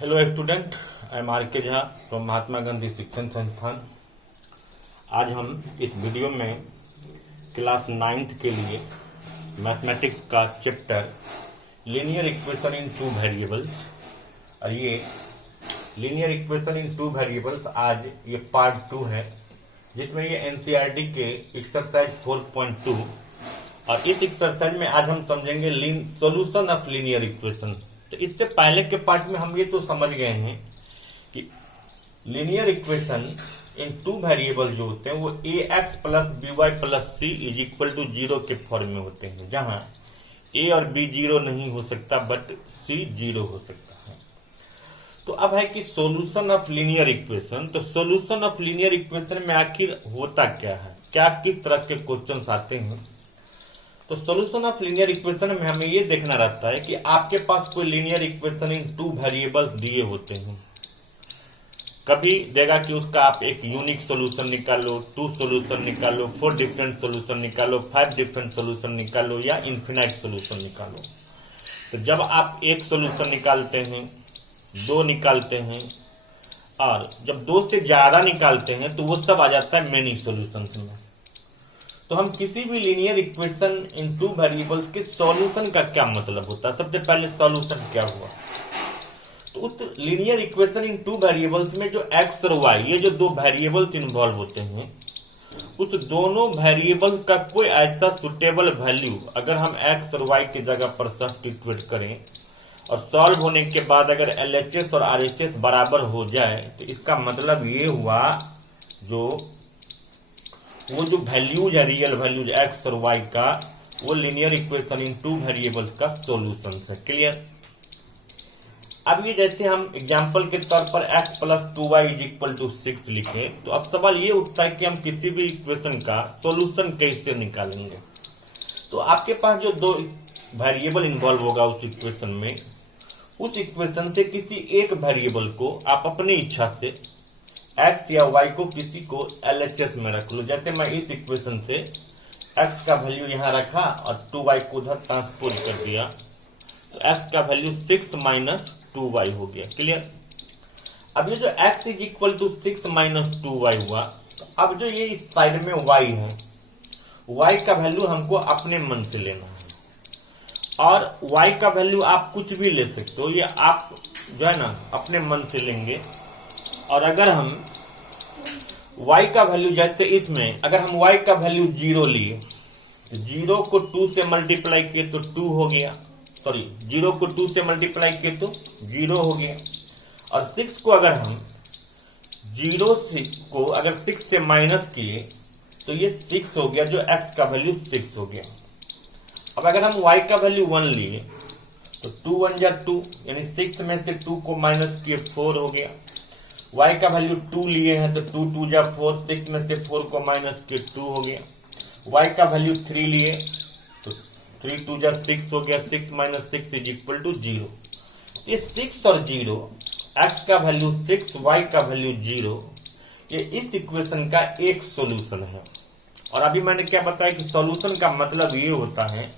Hello student, I am R K Jha from Mahatma Gandhi शिक्षण संस्थान। आज हम इस वीडियो में क्लास 9th के लिए मैथमेटिक्स का chapter linear equation in two variables, और ये linear equation in two variables आज ये पार्ट 2 है, जिसमें ये एनसीईआरटी के एक्सरसाइज 4.2 और इस एक्सरसाइज में आज हम समझेंगे सॉल्यूशन ऑफ लीनियर इक्वेशन। तो इससे पहले के पार्ट में हम ये तो समझ गए हैं कि linear equation in two variable जो होते हैं वो ax plus by plus c is equal to 0 के फॉर्म में होते हैं, जहां a और b 0 नहीं हो सकता बट c 0 हो सकता है। तो अब है कि सॉल्यूशन ऑफ लीनियर इक्वेशन। तो सॉल्यूशन ऑफ लीनियर इक्वेशन में आखिर होता क्या है, क्या किस तरह के क्वेश्चंस आते हैं। तो सॉल्यूशन ऑफ लीनियर इक्वेशन में हमें ये देखना रहता है कि आपके पास कोई linear equation in two variables दिए होते हैं। कभी देगा कि उसका आप एक यूनिक सॉल्यूशन निकालो, 2 सॉल्यूशन निकालो, 4 डिफरेंट सॉल्यूशन निकालो, 5 डिफरेंट सॉल्यूशन निकालो या इन्फिनाइट सॉल्यूशन निकालो। तो जब आप एक सॉल्यूशन निकालते हैं, 2 निकालते हैं, और जब 2 से ज्यादा निकालते हैं तो वो सब आ जाता है मेनी सॉल्यूशंस में। तो हम किसी भी linear equation in two variables के सॉल्यूशन का क्या मतलब होता है। सबसे पहले सॉल्यूशन क्या हुआ, तो उस linear equation in two variables में जो एक्स और वाई, ये जो 2 वेरिएबल्स इन्वॉल्व होते हैं, उस दोनों वेरिएबल का कोई ऐसा सुटेबल वैल्यू अगर हम एक्स और वाई की जगह पर सब्स्टिट्यूट करें और सॉल्व होने के बाद अगर एलएचएस और आरएचएस बराबर हो जाए, तो इसका मतलब ये हुआ वो जो वैल्यूज है, रियल वैल्यूज एक्स और वाई का, वो linear equation in two variables का सॉल्यूशन है। क्लियर। अब ये जैसे हम एग्जांपल के तौर पर x plus 2y is equal to 6 लिखे, तो अब सवाल ये उठता है कि हम किसी भी इक्वेशन का सॉल्यूशन कैसे निकालेंगे। तो आपके पास जो 2 वेरिएबल इन्वॉल्व होगा उस इक्वेशन में, उस इक्वेशन से किसी एक वेरिएबल को आप अपनी इच्छा से x या y को किसी को LHS में रख लो। जैसे मैं इस इक्वेशन से x का वैल्यू यहाँ रखा और 2y को उधर ट्रांसपोज कर दिया, तो x का वैल्यू 6 माइनस 2y हो गया। क्लियर। अब ये जो x is equal to 6 minus 2y हुआ, तो अब जो ये इस साइड में y है, y का वैल्यू हमको अपने मन से लेना है, और y का वैल्यू आप कुछ भी ले सकते हो, ये आप जो है ना अपने मन से लेंगे। और अगर हम y का वैल्यू, जैसे इसमें अगर हम y का वैल्यू 0 लिए, तो 0 को 2 से मल्टीप्लाई किए तो 2 हो गया, सॉरी 0 को 2 से मल्टीप्लाई किए तो 0 हो गया, और 6 को अगर हम 0 को अगर 6 से माइनस किए तो ये 6 हो गया, जो x का वैल्यू 6 हो गया। अब अगर हम y का वैल्यू 1 लिए तो 2 1 जा 2, यानी 6 में से 2 को माइनस किए 4 हो गया। y का वैल्यू 2 लिए हैं तो 2 2 जा 4, 6 में से 4 को माइनस किए 2 हो गया। y का वैल्यू 3 लिए तो 3 2 जा 6 हो गया, 6 माइनस 6 इज इक्वल टू 0। ये 6 और 0, x का वैल्यू 6, y का वैल्यू 0, ये इस इक्वेशन का एक सॉल्यूशन है। और अभी मैंने क्या बताया कि सॉल्यूशन का मतलब ये होता है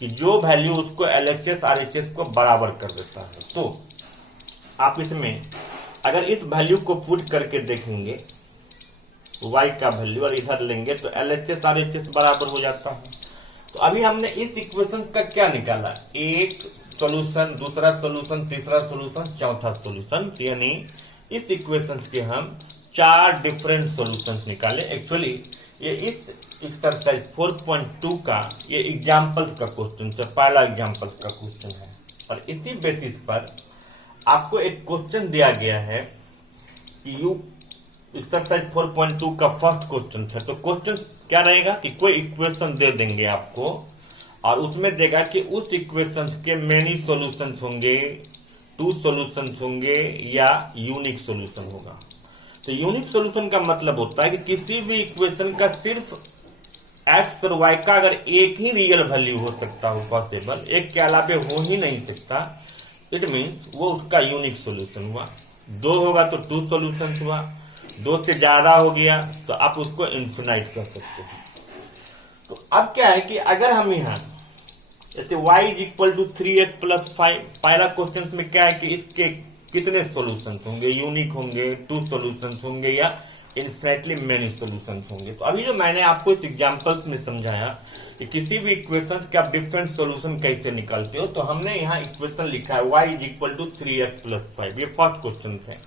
कि जो वैल्यू उसको एलएचएस आरएचएस को बराबर कर देता है। तो आप इसमें अगर इस वैल्यू को पुट करके देखेंगे y का वैल्यू और इधर लेंगे तो LHS RHS बराबर हो जाता है। तो अभी हमने इस इक्वेशन का क्या निकाला, एक सॉल्यूशन, दूसरा सॉल्यूशन, तीसरा सॉल्यूशन, चौथा सॉल्यूशन, यानी इस इक्वेशन के हम 4 डिफरेंट सॉल्यूशंस निकाले। एक्चुअली ये इस एक्सरसाइज 4.2 का ये एग्जाम्पल्स का क्वेश्चन है, पहला एग्जाम्पल्स का क्वेश्चन है, और इसी बेसिस पर आपको एक क्वेश्चन दिया गया है कि एक्सरसाइज 4.2 का फर्स्ट क्वेश्चन है। तो क्वेश्चन क्या रहेगा कि कोई इक्वेशन दे देंगे आपको, और उसमें देगा कि उस इक्वेशन के मेनी सॉल्यूशंस होंगे, 2 सॉल्यूशंस होंगे या यूनिक सॉल्यूशन होगा। तो यूनिक सॉल्यूशन का मतलब होता है कि किसी भी इक्वेशन का सिर्फ x और y का अगर एक ही रियल वैल्यू हो सकता हो पॉसिबल, एक के अलावे हो ही नहीं सकता, इट मीन्स वो उसका यूनिक सॉल्यूशन हुआ। 2 होगा तो 2 सॉल्यूशन हुआ, 2 से ज्यादा हो गया तो आप उसको इन्फिनाइट कर सकते हैं। तो अब क्या है कि अगर हम यहाँ जैसे y is equal to 3x plus 5, पहला क्वेश्चन में क्या है कि इसके कितने सॉल्यूशंस होंगे, यूनिक होंगे, 2 सॉल्यूशंस होंगे या इन्फिनिटली मेनी सॉल्यूशंस होंगे। तो अभी जो मैंने आपको इस एग्जांपल्स में समझाया कि किसी भी इक्वेशन के आप डिफरेंट सॉल्यूशन कैसे निकालते हो, तो हमने यहाँ इक्वेशन लिखा है y = 3x + 5, ये फर्स्ट क्वेश्चन है।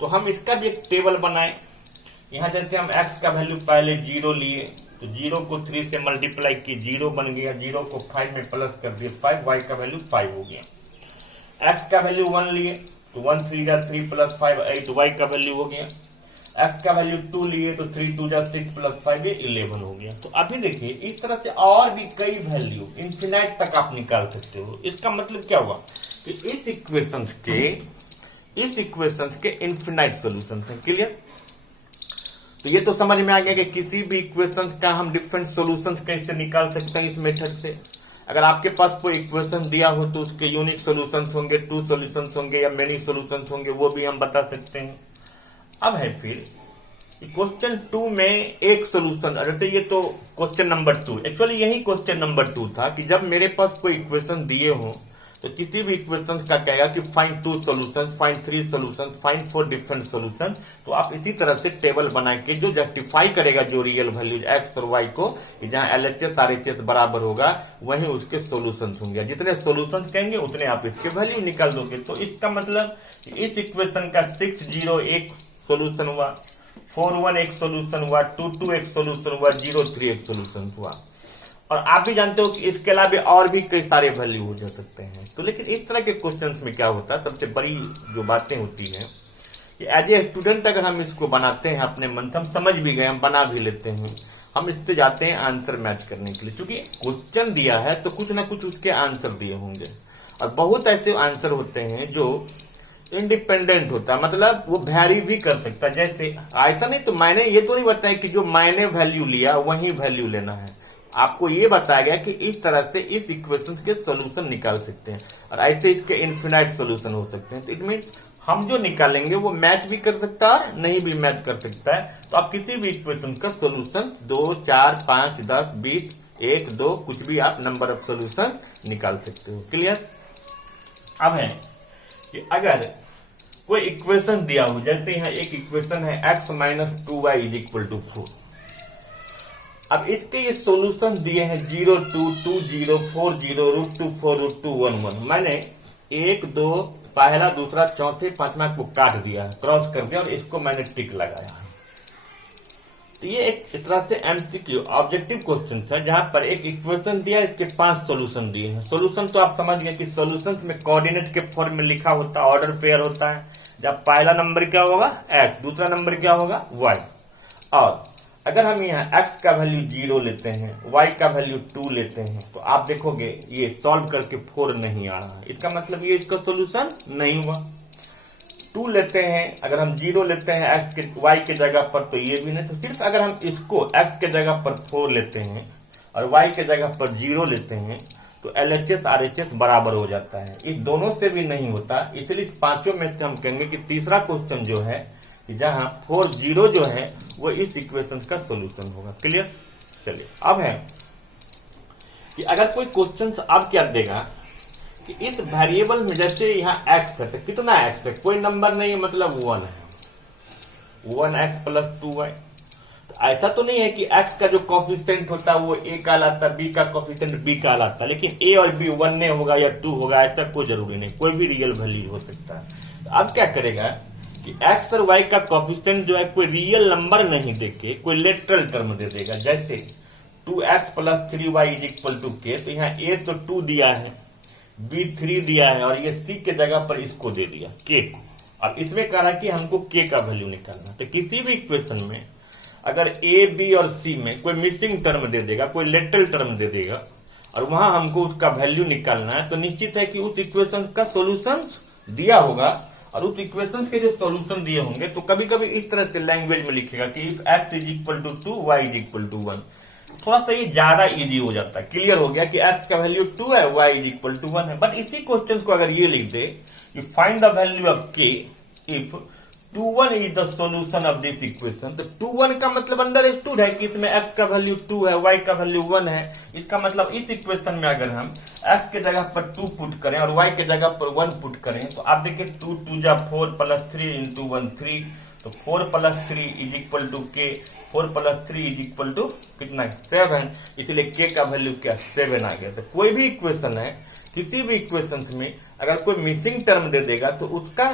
तो हम इसका भी एक टेबल बनाए। यहाँ जैसे हम x का वैल्यू पहले 0 लिए, तो 0 को 3 से मल्टीप्लाई किए, 0 बन गया, 0 को 5 में प्लस कर दिए 5, y का वैल्यू 5 हो गया। x का वैल्यू 1 लिए, तो 1 3 जा 3 + 5 8, y का वैल्यू हो गया। x का वैल्यू 2 लिए, तो 3 2 जा 6 + 5 ये 11 हो गया। तो अभी देखिए इस तरह से और भी कई वैल्यू इन्फिनाइट तक आप निकाल सकते हो। इसका मतलब क्या हुआ कि इस इक्वेशंस के इन्फिनाइट सॉल्यूशन है। क्लियर? तो ये तो समझ में आ गया कि किसी भी इक्वेशन का हम डिफरेंट सॉल्यूशंस कैसे निकाल सकते हैं इस मेथड से। अगर आपके पास कोई इक्वेशन दिया हो तो उसके यूनिक सॉल्यूशंस होंगे, 2 सॉल्यूशंस होंगे या मेनी सॉल्यूशंस होंगे, वो भी हम बता सकते हैं। अब है फिर क्वेश्चन 2 में एक सोल्यूशन, जैसे ये तो क्वेश्चन नंबर 2, एक्चुअली यही क्वेश्चन नंबर 2 था कि जब मेरे पास कोई इक्वेशन दिए हो तो किसी भी इक्वेशन का कहेगा कि find 2 solution, find 3 solution, find 4 different solution. तो आप इसी तरह से टेबल बना के जो जस्टिफाई करेगा जो रियल वैल्यूज x और y को, जहां LHS RHS बराबर होगा वहीं उसके सॉल्यूशन होंगे। जितने सॉल्यूशन कहेंगे उतने आप इसके वैल्यू निकाल दोगे। तो इसका मतलब इस इक्वेशन का 6 0 एक सोल्यूशन हुआ, 4 1 एक सोल्यूशन हुआ, 2 2 एक सोल्यूशन हुआ, 0 3 एक सोल्यूशन हुआ। और आप भी जानते हो कि इसके अलावा और भी कई सारे वैल्यू हो जा सकते हैं। तो लेकिन इस तरह के क्वेश्चंस में क्या होता है, सबसे बड़ी जो बातें होती हैं कि एज ए स्टूडेंट अगर हम इसको बनाते हैं अपने मन से, हम समझ भी गए, हम बना भी लेते हैं, हम इससे जाते हैं आंसर मैच करने के लिए। क्योंकि क्वेश्चन दिया है तो कुछ ना कुछ उसके आंसर दिए होंगे, और बहुत ऐसे आंसर होते हैं जो इंडिपेंडेंट होता है, मतलब वो वैरी भी कर सकता है। जैसे ऐसा नहीं, तो मैंने ये तो नहीं बताया कि जो मैंने वैल्यू लिया वही वैल्यू लेना है। आपको ये बताया गया कि इस तरह से इस इक्वेशन के सॉल्यूशन निकाल सकते हैं, और ऐसे इसके इन्फिनाइट सॉल्यूशन हो सकते हैं। तो इट मीन हम जो निकालेंगे वो मैच भी कर सकता है, नहीं भी मैच कर सकता है। तो आप किसी भी इक्वेशन का सॉल्यूशन 2 4 5 10 20 1 2 कुछ भी आप नंबर ऑफ सॉल्यूशन निकाल सकते हो। क्लियर? अब है कि अगर कोई इक्वेशन दिया हो, जैसे यहाँ एक इक्वेशन है x - 2y = 4। अब इसके ये सॉल्यूशन दिए हैं 0 2 2 0 4 0 √2 4 √2 1 1। मैंने 1 2 पहला दूसरा चौथे पांचवा को काट दिया है, क्रॉस कर दिया, और इसको मैंने टिक लगाया है। तो ये एक तरह से MCQ ऑब्जेक्टिव क्वेश्चन है, जहां पर एक इक्वेशन दिया, इसके 5 सॉल्यूशन दिए हैं। सॉल्यूशन तो आप समझ गए कि सॉल्यूशंस में कोऑर्डिनेट के फॉर्म में लिखा होता है, ऑर्डर पेयर होता है। जब पहला नंबर क्या होगा x, दूसरा नंबर क्या होगा y। और अगर हम यहाँ x का वैल्यू 0 लेते हैं, y का वैल्यू 2 लेते हैं, तो आप देखोगे ये सॉल्व करके 4 नहीं आ रहा है। इसका मतलब ये इसका सॉल्यूशन नहीं हुआ। 2 लेते हैं, अगर हम 0 लेते हैं x के y के जगह पर, तो ये भी नहीं। तो सिर्फ अगर हम इसको x के जगह पर 4 लेते हैं और y के जगह पर 0 लेते हैं, तो LHS RHS बराबर हो जाता है। इस दोनों से भी नहीं होता, इसलिए पांचों में से हम कहेंगे कि तीसरा क्वेश्चन जो है, जहां 4 0 जो है वो इस इक्वेशन का सॉल्यूशन होगा। क्लियर? चलिए अब है कि अगर कोई क्वेश्चन अब क्या देगा कि इस वेरिएबल में, जैसे यहाँ x है, तो कितना x है, कोई नंबर नहीं है, मतलब 1 है, 1x + 2y। तो ऐसा तो नहीं है कि x का जो कॉफिशिएंट होता है वो a कहलाता है, b का कॉफिशिएंट b कहलाता है, लेकिन a और b 1 नहीं होगा या 2 होगा, ऐसा कोई जरूरी नहीं, कोई भी रियल वैल्यू हो सकता है। तो अब क्या करेगा कि x और y का कॉफिशिएंट जो है कोई रियल नंबर नहीं देके कोई लेटरल टर्म दे देगा। जैसे 2x + 3y = k, तो यहाँ a तो 2 दिया है, b 3 दिया है, और ये c के जगह पर इसको दे दिया k को। अब इसमें कह रहा है कि हमको k का वैल्यू निकालना। तो किसी भी इक्वेशन में अगर a b और c में कोई मिसिंग टर्म दे देगा, कोई लेटरल टर्म दे देगा, और वहां हमको उसका वैल्यू निकालना है, तो निश्चित है कि उस इक्वेशन का सॉल्यूशन दिया होगा, और उस इक्वेशन के जो सॉल्यूशन दिए होंगे तो कभी कभी इस तरह से लैंग्वेज में लिखेगा कि इफ x = 2 y = 1। थोड़ा सा ये ज्यादा इजी हो जाता है। क्लियर हो गया कि x का वैल्यू 2 है, y = 1 है। बट इसी क्वेश्चन को अगर ये लिख दे कि find the value of k if 2 1 is the solution of this equation. तो 2 1 का मतलब अंडरस्टूड है कि इसमें x का वैल्यू 2 है, y का वैल्यू 1 है। इसका मतलब इस इक्वेशन में अगर हम x के जगह पर 2 पुट करें और y के जगह पर 1 पुट करें तो आप देखिए 2 2 जा 4 प्लस 3 इंटू 1 3, तो 4 प्लस 3 इज इक्वल टू के, 4 प्लस 3 इज इक्वल टू कितना है 7, इसलिए k का वैल्यू क्या 7 आ गया। तो कोई भी इक्वेशन है, किसी भी इक्वेशन में अगर कोई मिसिंग टर्म दे देगा तो उसका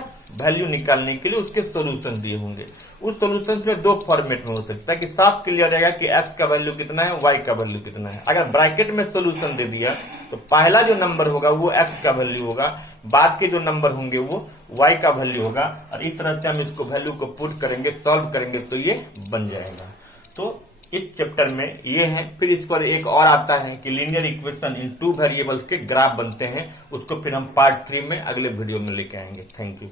वैल्यू निकालने के लिए उसके सॉल्यूशन दिए होंगे। उस सॉल्यूशन में दो फॉर्मेट में हो सकता है कि साफ क्लियर रहेगा कि x का वैल्यू कितना है, y का वैल्यू कितना है। अगर ब्रैकेट में सॉल्यूशन दे दिया तो पहला जो नंबर होगा वो x का वैल्यू होगा, बाद के जो नंबर होंगे वो y का वैल्यू होगा, और इस तरह से हम इसको वैल्यू को पुट करेंगे, सॉल्व करेंगे तो ये बन जाएगा। तो इस चैप्टर में ये है। फिर इस पर एक और आता है कि लीनियर इक्वेशन इन 2 वेरिएबल्स के ग्राफ बनते हैं, उसको फिर हम पार्ट 3 में अगले वीडियो में लेके आएंगे। Thank you.